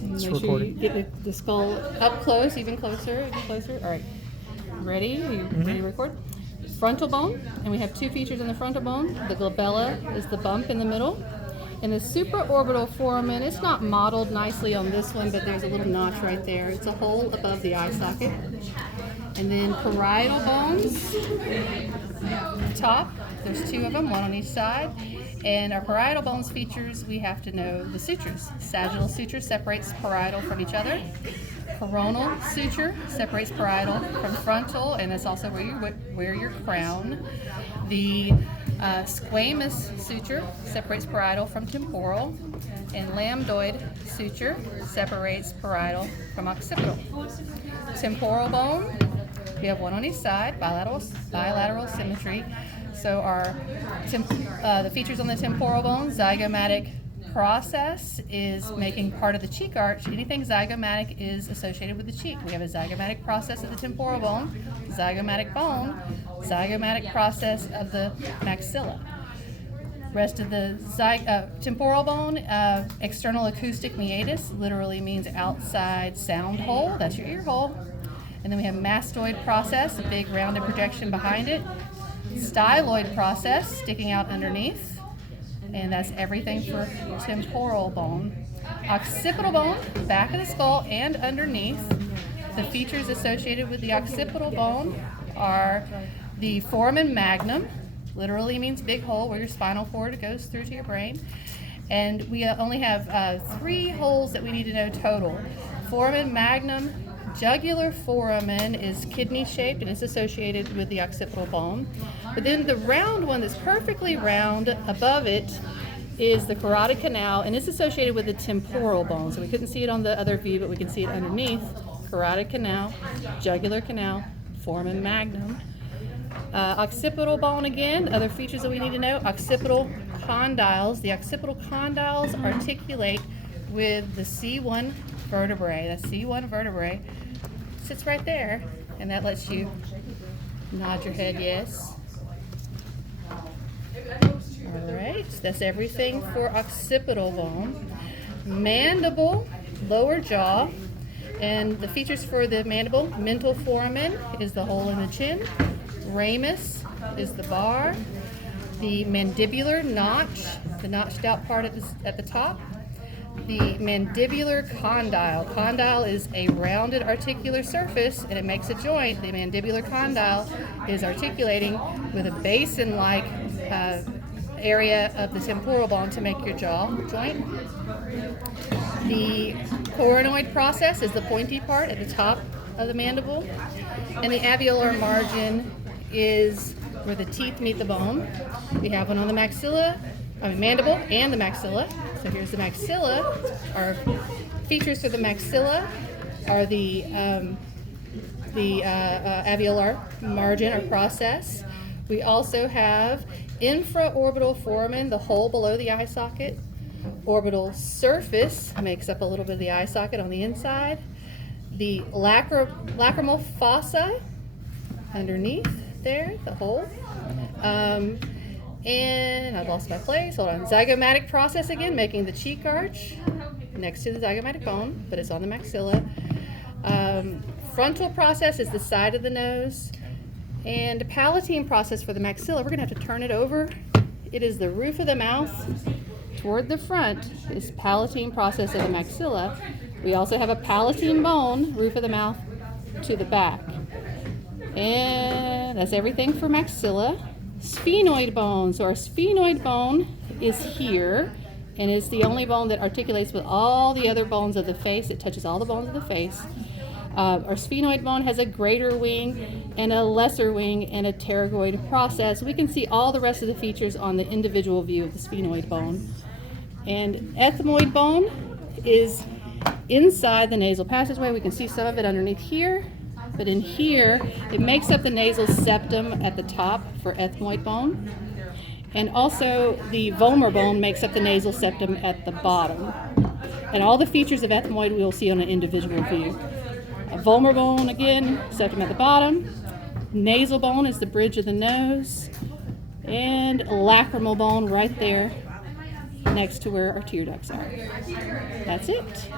Make sure recording. you get the skull up close, even closer, even closer. All right. Ready? You ready to record? Frontal bone, and we have two features in the frontal bone. The glabella is the bump in the middle. And the supraorbital foramen, it's not modeled nicely on this one, but there's a little notch right there. It's a hole above the eye socket. And then parietal bones, top, there's two of them, one on each side. And our parietal bones features, we have to know the sutures. Sagittal suture separates parietal from each other. Coronal suture separates parietal from frontal, and that's also where you wear your crown. The squamous suture separates parietal from temporal, and lambdoid suture separates parietal from occipital. Temporal bone, we have one on each side, bilateral symmetry. So our the features on the temporal bone, zygomatic process is making part of the cheek arch. Anything zygomatic is associated with the cheek. We have a zygomatic process of the temporal bone, zygomatic process of the maxilla. Rest of the temporal bone, external acoustic meatus, literally means outside sound hole. That's your ear hole. And then we have mastoid process, a big rounded projection behind it. Styloid process, sticking out underneath. And that's everything for temporal bone. Occipital bone, back of the skull and underneath. The features associated with the occipital bone are the foramen magnum, literally means big hole where your spinal cord goes through to your brain. And we only have 3 holes that we need to know total. Foramen magnum, jugular foramen is kidney shaped and is associated with the occipital bone. But then the round one that's perfectly round above it is the carotid canal, and it's associated with the temporal bone. So we couldn't see it on the other view, but we can see it underneath. Carotid canal, jugular canal, foramen magnum. Occipital bone again, other features that we need to know. Occipital condyles. The occipital condyles articulate with the C1 vertebrae. That C1 vertebrae sits right there, and that lets you nod your head yes. All right, that's everything for occipital bone. Mandible, lower jaw, and the features for the mandible, mental foramen is the hole in the chin. Ramus is the bar. The mandibular notch, the notched out part at the top. The mandibular condyle. Condyle is a rounded articular surface, and it makes a joint. The mandibular condyle is articulating with a basin-like area of the temporal bone to make your jaw joint. The coronoid process is the pointy part at the top of the mandible, and the alveolar margin is where the teeth meet the bone. We have one on the mandible and the maxilla. So here's the maxilla. Our features for the maxilla are the alveolar margin or process. We also have infraorbital foramen, the hole below the eye socket. Orbital surface makes up a little bit of the eye socket on the inside. The lacrimal fossa underneath there, the hole. And I've lost my place. Hold on. Zygomatic process again, making the cheek arch next to the zygomatic bone, but it's on the maxilla. Frontal process is the side of the nose. And palatine process for the maxilla, we're going to have to turn it over. It is the roof of the mouth toward the front is palatine process of the maxilla. We also have a palatine bone, roof of the mouth to the back. And that's everything for maxilla. Sphenoid bone. So our sphenoid bone is here, and it's the only bone that articulates with all the other bones of the face. It touches all the bones of the face. Our sphenoid bone has a greater wing and a lesser wing and a pterygoid process. We can see all the rest of the features on the individual view of the sphenoid bone. And ethmoid bone is inside the nasal passageway. We can see some of it underneath here. But in here, it makes up the nasal septum at the top for ethmoid bone. And also the vomer bone makes up the nasal septum at the bottom. And all the features of ethmoid we will see on an individual view. A vomer bone, again, septum at the bottom. Nasal bone is the bridge of the nose. And lacrimal bone right there next to where our tear ducts are. That's it.